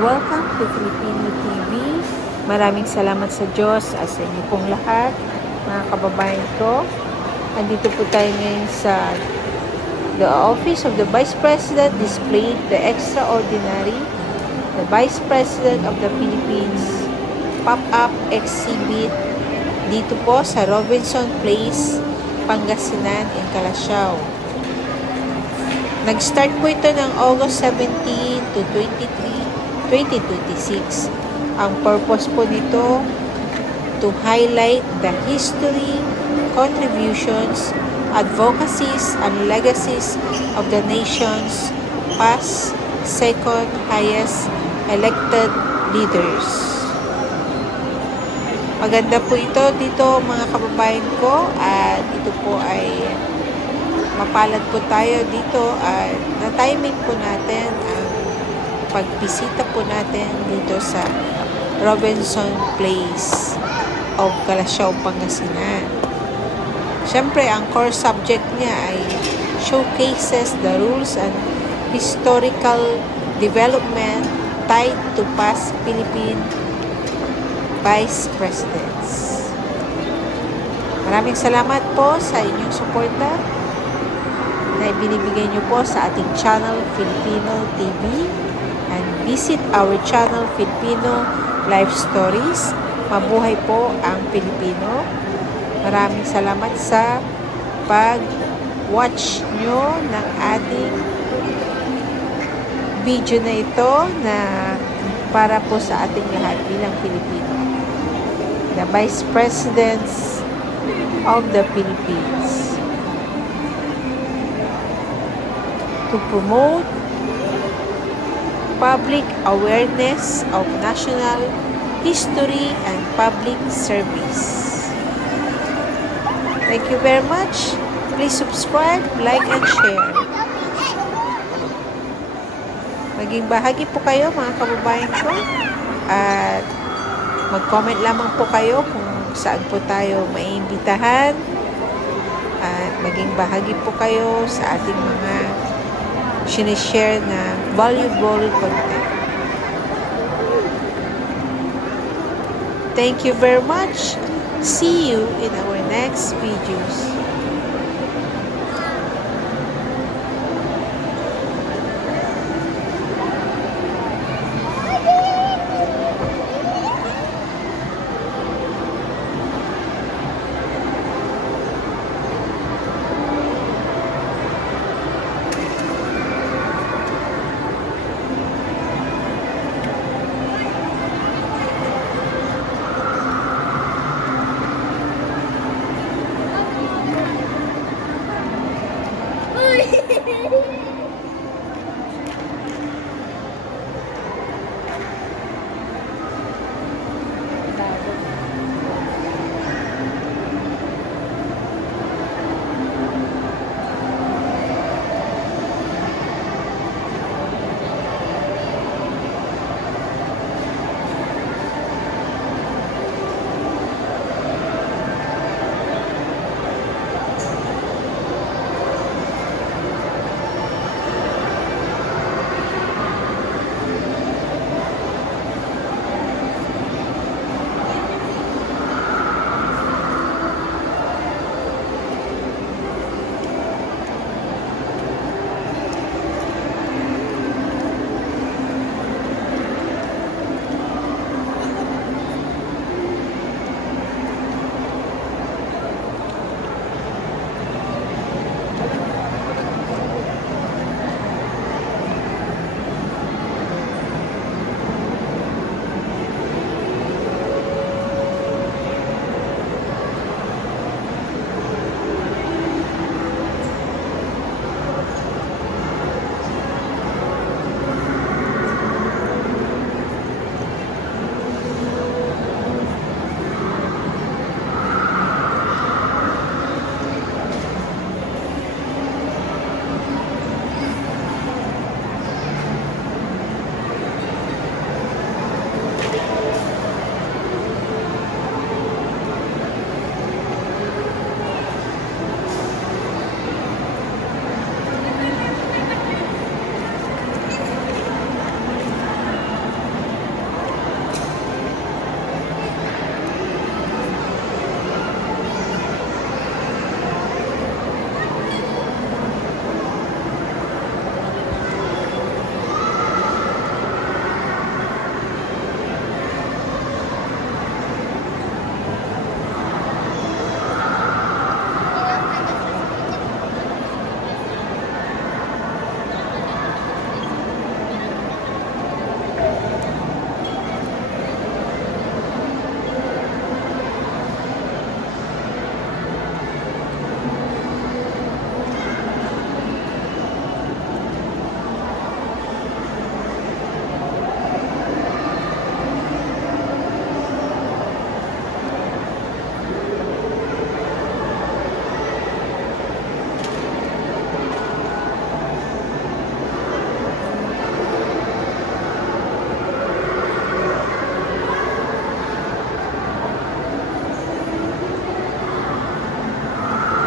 Welcome to Filipino TV. Maraming salamat sa Diyos at sa inyo pong lahat, mga kababayan ko. Andito po tayo ngayon sa the Office of the Vice President displayed the extraordinary, the Vice President of the Philippines pop-up exhibit dito po sa Robinson Place, Pangasinan in Calasiao. Nag-start po ito ng August 17 to 2026. Ang purpose po nito to highlight the history, contributions, advocacies, and legacies of the nation's past second highest elected leaders. Maganda po ito dito mga kababayan ko, at ito po ay mapalad po tayo dito at na-timing po natin ang pagbisita po natin dito sa Robinson Place of Calasiao, Pangasinan. Siyempre, ang core subject niya ay showcases the rules and historical development tied to past Philippine Vice Presidents. Maraming salamat po sa inyong suporta na ibinibigay niyo po sa ating channel Filipino TV, and visit our channel Filipino Life Stories. Mabuhay po ang Pilipino. Maraming salamat sa pag-watch nyo ng ating video na ito na para po sa ating lahat bilang Pilipino. The Vice Presidents of the Philippines. To promote public awareness of national history and public service. Thank you very much. Please subscribe, like, and share. Maging bahagi po kayo mga kababayan ko, at mag-comment lamang po kayo kung saan po tayo maiimbitahan, at maging bahagi po kayo sa ating mga sinishare na valuable content. Thank you very much. See you in our next videos.